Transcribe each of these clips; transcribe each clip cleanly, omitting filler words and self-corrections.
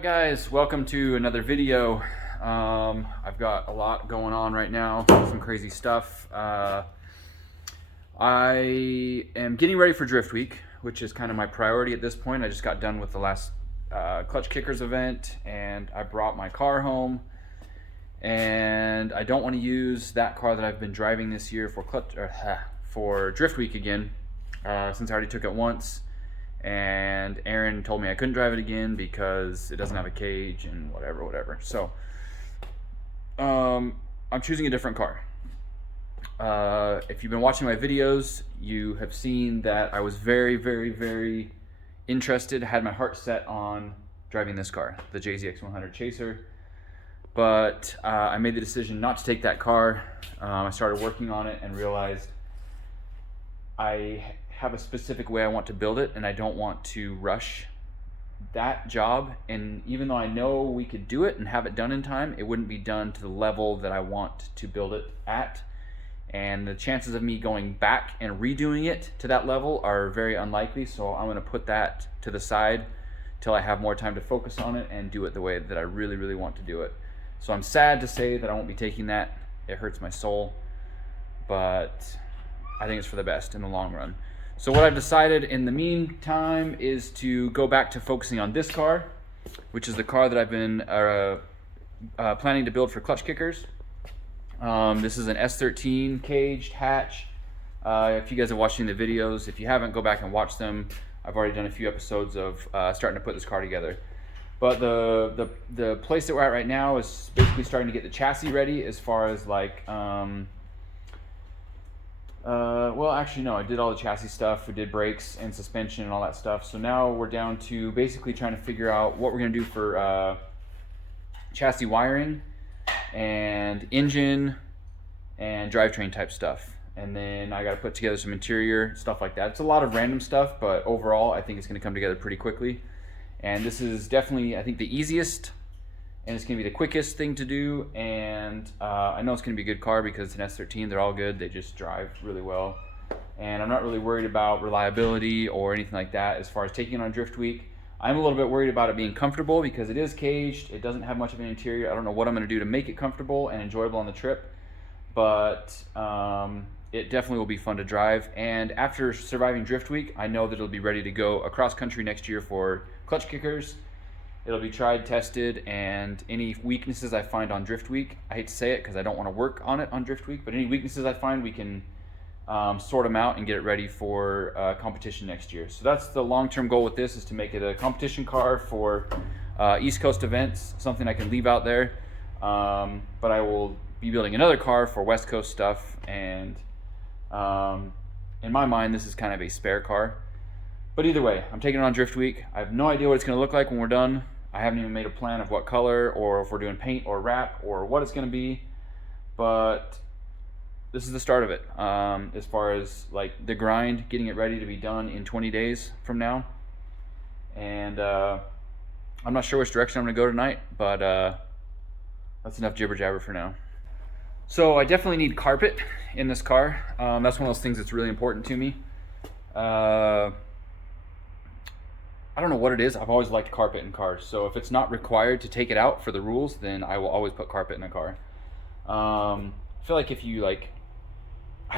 Alright guys, welcome to another video. I've got a lot going on right now, some crazy stuff. I am getting ready for Drift Week, which is kind of my priority at this point. I just got done with the last Clutch Kickers event and I brought my car home, and I don't want to use that car that I've been driving this year for Drift Week again, since I already took it once. And Aaron told me I couldn't drive it again because it doesn't have a cage and whatever. So I'm choosing a different car. If you've been watching my videos, you have seen that I was very interested, had my heart set on driving this car, the JZX100 Chaser. But I made the decision not to take that car. I started working on it and realized I have a specific way I want to build it, and I don't want to rush that job. And even though I know we could do it and have it done in time, it wouldn't be done to the level that I want to build it at. And the chances of me going back and redoing it to that level are very unlikely, so I'm going to put that to the side till I have more time to focus on it and do it the way that I really want to do it. So I'm sad to say that I won't be taking that. It hurts my soul, but I think it's for the best in the long run. So what I've decided in the meantime is to go back to focusing on this car, which is the car that I've been planning to build for Clutch Kickers. This is an S13 caged hatch. If you guys are watching the videos, if you haven't, go back and watch them. I've already done a few episodes of starting to put this car together. But the place that we're at right now is basically starting to get the chassis ready, as far as like well, actually no, I did all the chassis stuff. We did brakes and suspension and all that stuff. So now we're down to basically trying to figure out what we're going to do for chassis wiring and engine and drivetrain type stuff. And then I got to put together some interior stuff like that. It's a lot of random stuff, but overall I think it's going to come together pretty quickly. And this is definitely, I think, the easiest, and it's going to be the quickest thing to do. And I know it's going to be a good car because it's an S13. They're all good. They just drive really well. And I'm not really worried about reliability or anything like that as far as taking it on Drift Week. I'm a little bit worried about it being comfortable because it is caged. It doesn't have much of an interior. I don't know what I'm going to do to make it comfortable and enjoyable on the trip. But it definitely will be fun to drive. And after surviving Drift Week, I know that it'll be ready to go across country next year for Clutch Kickers. It'll be tried, tested, and any weaknesses I find on Drift Week, I hate to say it because I don't want to work on it on Drift Week, but any weaknesses I find, we can sort them out and get it ready for competition next year. So that's the long-term goal with this, is to make it a competition car for East Coast events, something I can leave out there. But I will be building another car for West Coast stuff, and in my mind, this is kind of a spare car. But either way, I'm taking it on Drift Week. I have no idea what it's going to look like when we're done. I haven't even made a plan of what color, or if we're doing paint or wrap, or what it's going to be. But this is the start of it. As far as like the grind, getting it ready to be done in 20 days from now. And I'm not sure which direction I'm going to go tonight, but that's enough jibber jabber for now. So I definitely need carpet in this car. That's one of those things that's really important to me. I don't know what it is. I've always liked carpet in cars. So if it's not required to take it out for the rules, then I will always put carpet in a car. I feel like if you I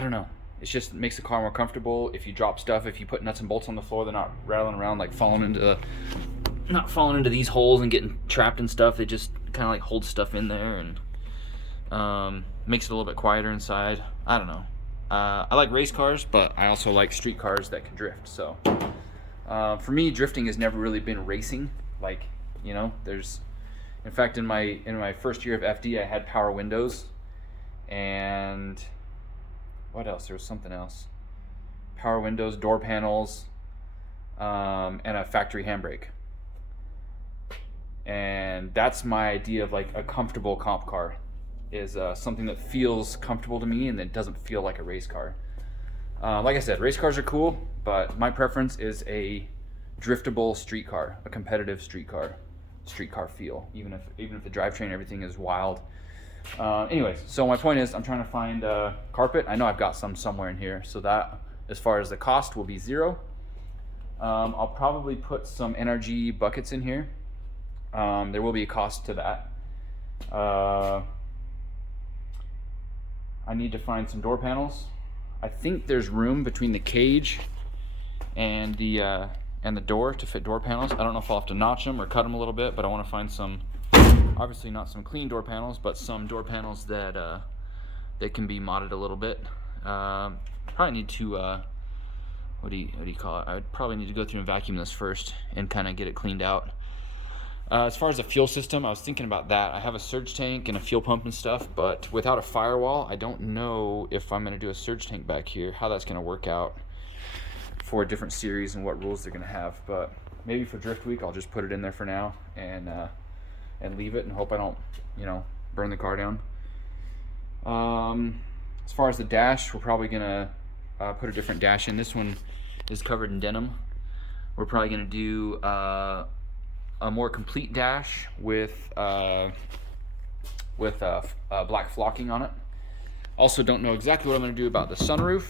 don't know, it just makes the car more comfortable. If you drop stuff, if you put nuts and bolts on the floor, they're not rattling around, like not falling into these holes and getting trapped and stuff. They just kind of like hold stuff in there, and makes it a little bit quieter inside. I don't know. I like race cars, but I also like street cars that can drift. So for me, drifting has never really been racing. Like, you know, in fact, in my first year of FD, I had power windows, and what else? There was something else. Power windows, door panels, and a factory handbrake. And that's my idea of like a comfortable comp car, is something that feels comfortable to me and that doesn't feel like a race car. Like I said, race cars are cool, but my preference is a driftable street car, a competitive street car feel, even if the drivetrain and everything is wild. Anyways, so my point is, I'm trying to find carpet. I know I've got some somewhere in here, so that, as far as the cost, will be $0. I'll probably put some NRG buckets in here. There will be a cost to that. I need to find some door panels. I think there's room between the cage and the door to fit door panels. I don't know if I'll have to notch them or cut them a little bit, but I want to find some, obviously not some clean door panels, but some door panels that that can be modded a little bit. Probably need to what do you call it? I would probably need to go through and vacuum this first and kind of get it cleaned out. As far as the fuel system, I was thinking about that. I have a surge tank and a fuel pump and stuff, but without a firewall, I don't know if I'm going to do a surge tank back here, how that's going to work out for a different series and what rules they're going to have. But maybe for Drift Week, I'll just put it in there for now and leave it and hope I don't, you know, burn the car down. As far as the dash, we're probably going to put a different dash in. This one is covered in denim. We're probably going to do a more complete dash with black flocking on it. Also, don't know exactly what I'm going to do about the sunroof.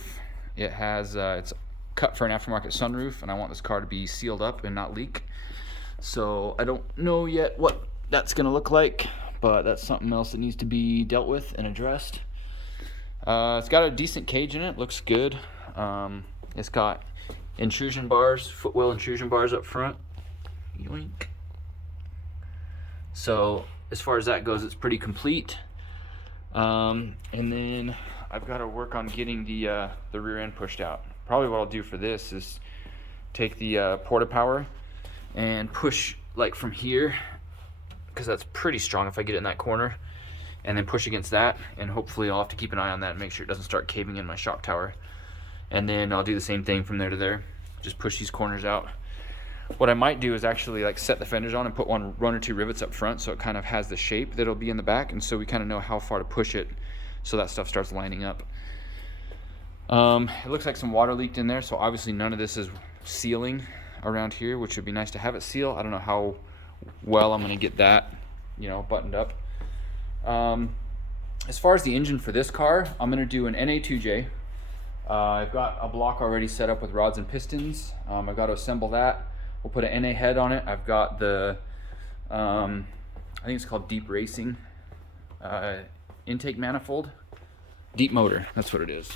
It has it's cut for an aftermarket sunroof, and I want this car to be sealed up and not leak. So I don't know yet what that's going to look like, but that's something else that needs to be dealt with and addressed. It's got a decent cage in it. Looks good. It's got intrusion bars, footwell intrusion bars up front. Yoink. So as far as that goes, it's pretty complete. And then I've got to work on getting the rear end pushed out. Probably what I'll do for this is take the porta power and push like from here, because that's pretty strong if I get it in that corner, and then push against that, and hopefully I'll have to keep an eye on that and make sure it doesn't start caving in my shock tower. And then I'll do the same thing from there to there, just push these corners out. What I might do is actually like set the fenders on and put one or two rivets up front, so it kind of has the shape that'll be in the back, and so we kind of know how far to push it so that stuff starts lining up. It looks like some water leaked in there, so obviously none of this is sealing around here, which would be nice to have it seal. I don't know how well I'm going to get that, you know, buttoned up. As far as the engine for this car, I'm going to do an NA2J. I've got a block already set up with rods and pistons. I've got to assemble that. We'll put an NA head on it. I've got the, I think it's called Deep Racing intake manifold. Deep motor, that's what it is.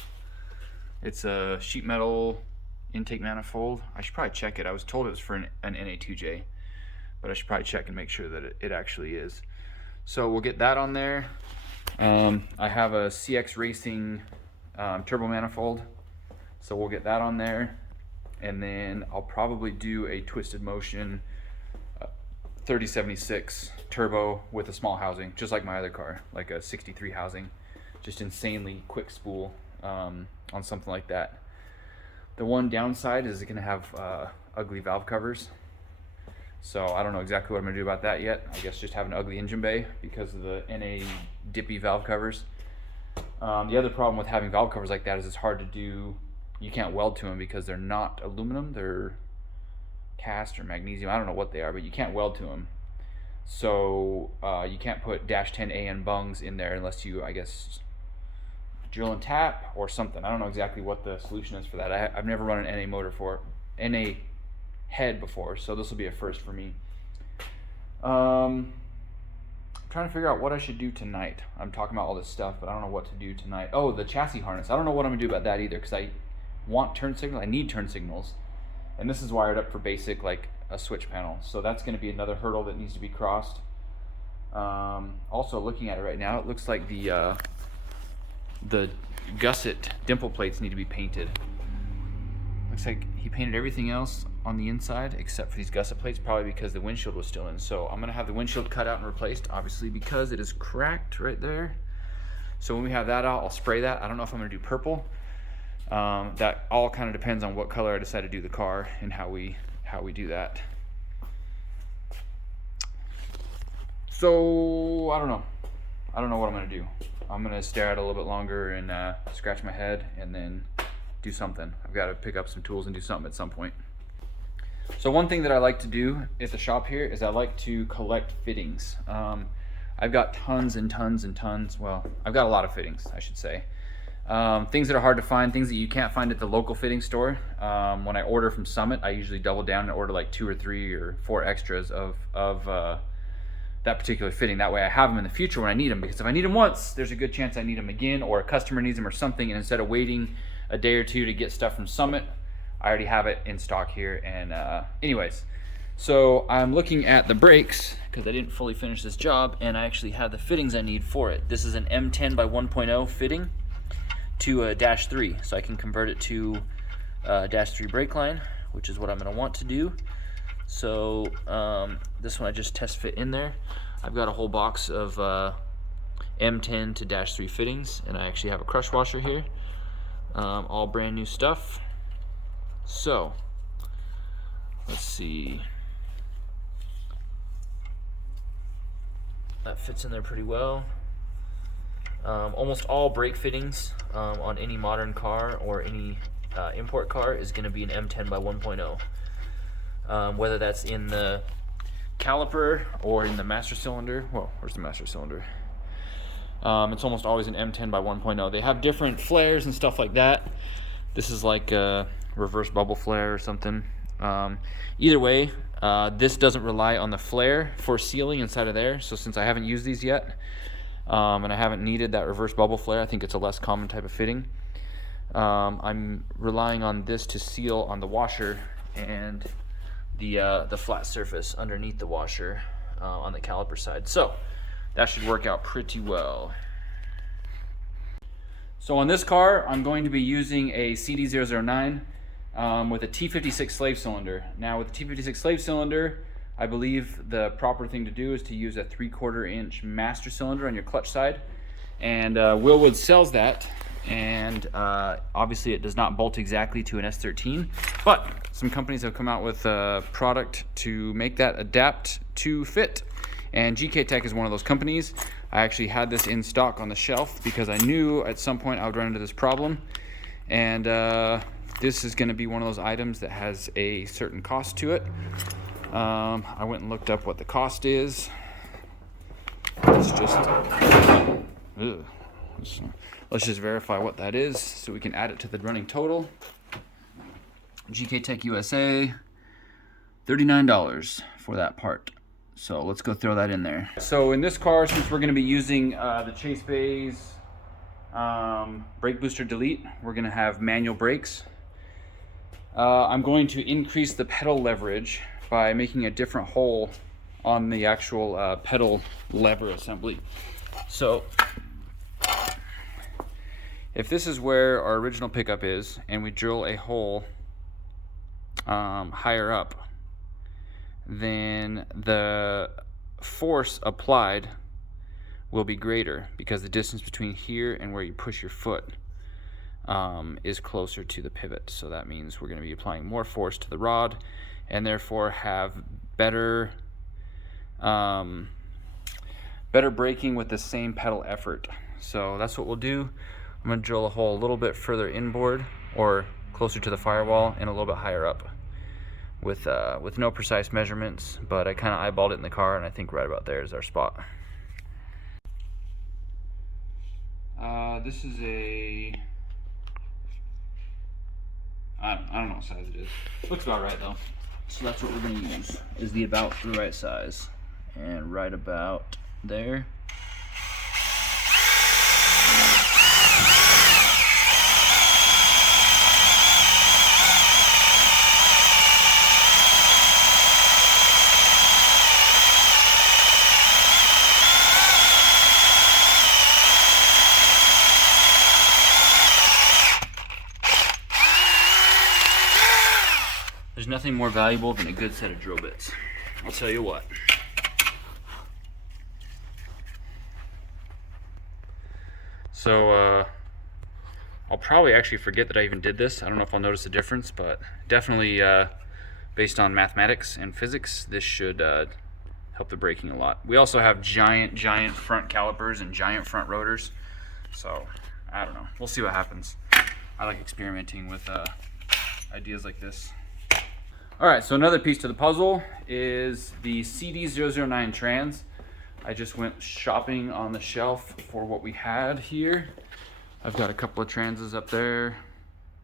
It's a sheet metal intake manifold. I should probably check it. I was told it was for an NA2J, but I should probably check and make sure that it actually is. So we'll get that on there. I have a CX Racing turbo manifold, so we'll get that on there. And then I'll probably do a Twisted Motion 3076 turbo with a small housing, just like my other car, like a 63 housing, just insanely quick spool on something like that. The one downside is it's going to have ugly valve covers, so I don't know exactly what I'm going to do about that yet. I guess just have an ugly engine bay because of the NA dippy valve covers. The other problem with having valve covers like that is it's hard to do. You can't weld to them because they're not aluminum, they're cast or magnesium. I don't know what they are, but you can't weld to them. So you can't put -10 AN bungs in there unless you, I guess, drill and tap or something. I don't know exactly what the solution is for that. I've never run an NA motor for NA head before, so this will be a first for me. I'm trying to figure out what I should do tonight. I'm talking about all this stuff, but I don't know what to do tonight. Oh, the chassis harness. I don't know what I'm gonna do about that either, because I want turn signals. I need turn signals, and this is wired up for basic, like a switch panel. So that's going to be another hurdle that needs to be crossed. Also, looking at it right now, it looks like the gusset dimple plates need to be painted. Looks like he painted everything else on the inside except for these gusset plates, probably because the windshield was still in. So I'm going to have the windshield cut out and replaced, obviously, because it is cracked right there. So when we have that out, I'll spray that. I don't know if I'm going to do purple. That all kind of depends on what color I decide to do the car and how we do that. So I don't know what I'm gonna do. I'm gonna stare at it a little bit longer and scratch my head and then do something. I've got to pick up some tools and do something at some point. So one thing that I like to do at the shop here is I like to collect fittings. I've got tons and tons and tons. Well, I've got a lot of fittings, I should say. Things that are hard to find, things that you can't find at the local fitting store. When I order from Summit, I usually double down and order like 2 or 3 or 4 extras of that particular fitting. That way I have them in the future when I need them, because if I need them once, there's a good chance I need them again, or a customer needs them or something, and instead of waiting a day or two to get stuff from Summit, I already have it in stock here. And anyways, so I'm looking at the brakes because I didn't fully finish this job, and I actually have the fittings I need for it. This is an M10 by 1.0 fitting to a dash 3, so I can convert it to dash 3 brake line, which is what I'm going to want to do. So this one I just test fit in there. I've got a whole box of M10 to dash 3 fittings, and I actually have a crush washer here, all brand new stuff. So let's see, that fits in there pretty well. Almost all brake fittings on any modern car or any import car is going to be an M10 by 1.0. Whether that's in the caliper or in the master cylinder. Well, where's the master cylinder? It's almost always an M10 by 1.0. They have different flares and stuff like that. This is like a reverse bubble flare or something. Either way, this doesn't rely on the flare for sealing inside of there. So since I haven't used these yet, and I haven't needed that reverse bubble flare, I think it's a less common type of fitting. I'm relying on this to seal on the washer and the flat surface underneath the washer on the caliper side. So that should work out pretty well. So on this car, I'm going to be using a CD009 with a T56 slave cylinder. Now with the T56 slave cylinder, I believe the proper thing to do is to use a 3/4 inch master cylinder on your clutch side. And Willwood sells that, and obviously it does not bolt exactly to an S13, but some companies have come out with a product to make that adapt to fit, and GKTECH is one of those companies. I actually had this in stock on the shelf because I knew at some point I would run into this problem, and this is going to be one of those items that has a certain cost to it. I went and looked up what the cost is. Let's just verify what that is so we can add it to the running total. GKTECH USA, $39 for that part. So let's go throw that in there. So in this car, since we're going to be using the Chase Bay's brake booster delete, we're going to have manual brakes. I'm going to increase the pedal leverage by making a different hole on the actual pedal lever assembly. So if this is where our original pickup is, and we drill a hole higher up, then the force applied will be greater because the distance between here and where you push your foot is closer to the pivot. So that means we're going to be applying more force to the rod, and therefore have better braking with the same pedal effort. So that's what we'll do. I'm going to drill a hole a little bit further inboard, or closer to the firewall, and a little bit higher up with no precise measurements, but I kind of eyeballed it in the car, and I think right about there is our spot. This is a, I don't know what size it is. Looks about right though. So that's what we're going to use, is the about the right size, and right about there. There's nothing more valuable than a good set of drill bits. I'll tell you what. So I'll probably actually forget that I even did this. I don't know if I'll notice a difference, but definitely based on mathematics and physics, this should help the braking a lot. We also have giant front calipers and giant front rotors. So I don't know. We'll see what happens. I like experimenting with ideas like this. All right, so another piece to the puzzle is the CD009 trans. I just went shopping on the shelf for what we had here. I've got a couple of transes up there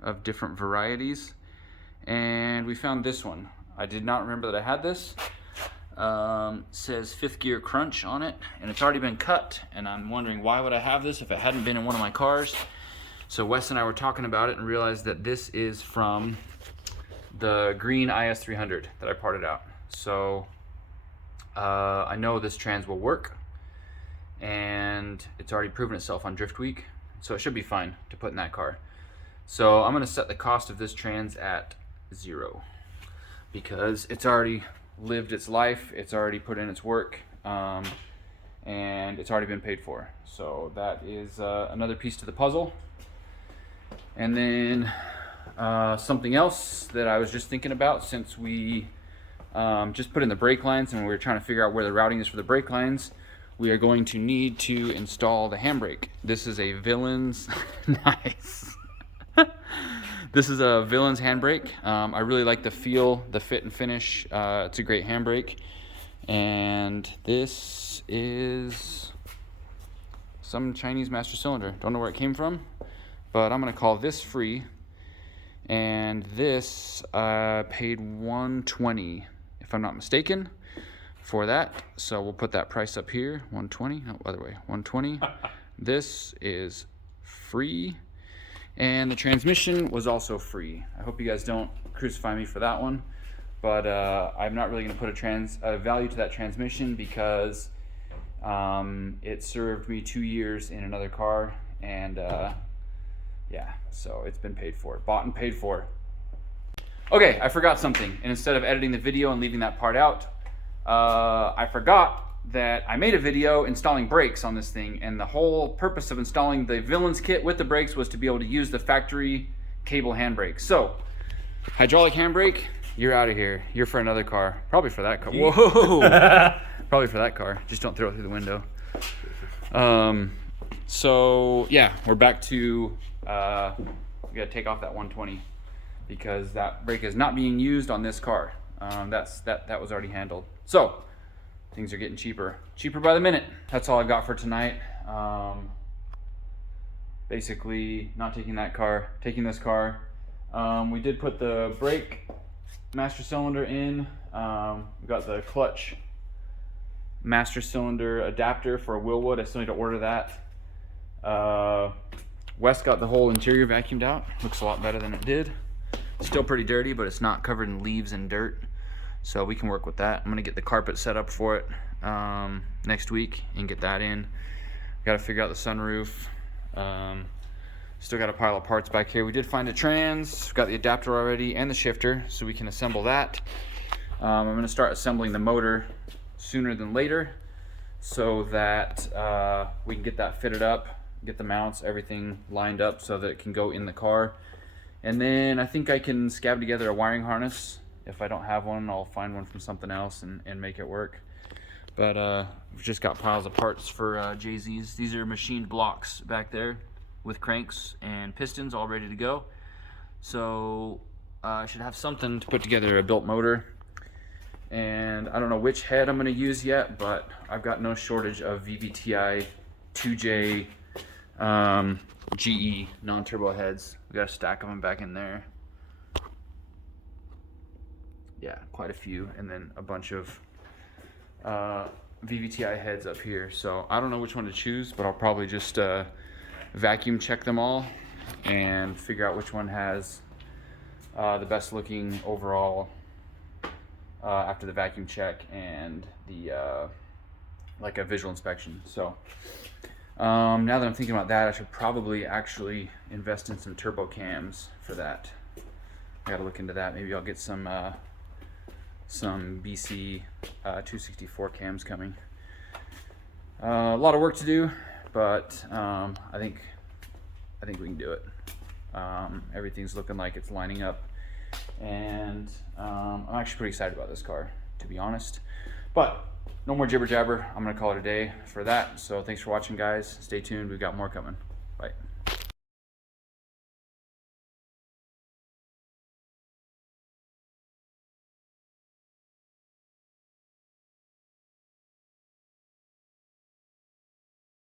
of different varieties, and we found this one. I did not remember that I had this. Says 5th gear crunch on it, and it's already been cut, and I'm wondering why would I have this if it hadn't been in one of my cars. So Wes and I were talking about it and realized that this is from the green IS300 that I parted out. So I know this trans will work, and it's already proven itself on Drift Week, so it should be fine to put in that car. So I'm going to set the cost of this trans at 0 because it's already lived its life, it's already put in its work, and it's already been paid for. So that is another piece to the puzzle. And then something else that I was just thinking about, since we just put in the brake lines and we were trying to figure out where the routing is for the brake lines, we are going to need to install the handbrake. This is a Villains nice. This is a Villains handbrake. I really like the feel, the fit and finish. It's a great handbrake. And this is some Chinese master cylinder. Don't know where it came from, but I'm gonna call this free. And this paid $120, if I'm not mistaken, for that. So we'll put that price up here, $120, no, other way, $120. This is free. And the transmission was also free. I hope you guys don't crucify me for that one, but I'm not really going to put a value to that transmission because it served me 2 years in another car, and yeah, so it's been paid for, bought and paid for. Okay, I forgot something, and instead of editing the video and leaving that part out, I forgot that I made a video installing brakes on this thing, and the whole purpose of installing the Villains kit with the brakes was to be able to use the factory cable handbrake. So, hydraulic handbrake, you're out of here. You're for another car. Probably for that car. Whoa! Probably for that car. Just don't throw it through the window. So, yeah, we're back to, we gotta take off that 120 because that brake is not being used on this car. That was already handled. So, things are getting cheaper by the minute. That's all I've got for tonight. Basically not taking that car, taking this car. We did put the brake master cylinder in. We got the clutch master cylinder adapter for a Willwood. I still need to order that. Wes got the whole interior vacuumed out. Looks a lot better than it did. Still pretty dirty, but it's not covered in leaves and dirt, so we can work with that. I'm gonna get the carpet set up for it next week and get that in. Got to figure out the sunroof. Still got a pile of parts back here. We did find a trans, got the adapter already and the shifter, so we can assemble that. I'm gonna start assembling the motor sooner than later so that we can get that fitted up, get the mounts, everything lined up so that it can go in the car. And then I think I can scab together a wiring harness. If I don't have one, I'll find one from something else and make it work. But we've just got piles of parts for JZ's. These are machined blocks back there with cranks and pistons all ready to go. So I should have something to put together a built motor. And I don't know which head I'm going to use yet, but I've got no shortage of VVTi 2J GE non-turbo heads. We got a stack of them back in there. Yeah, quite a few, and then a bunch of VVTi heads up here. So I don't know which one to choose, but I'll probably just vacuum check them all and figure out which one has the best looking overall after the vacuum check and the like a visual inspection. So now that I'm thinking about that, I should probably actually invest in some turbo cams for that. I gotta look into that. Maybe I'll get some BC 264 cams coming. A lot of work to do, but I think we can do it. Everything's looking like it's lining up, and I'm actually pretty excited about this car, to be honest. But no more jibber jabber. I'm gonna call it a day for that. So thanks for watching, guys. Stay tuned. We've got more coming. Bye.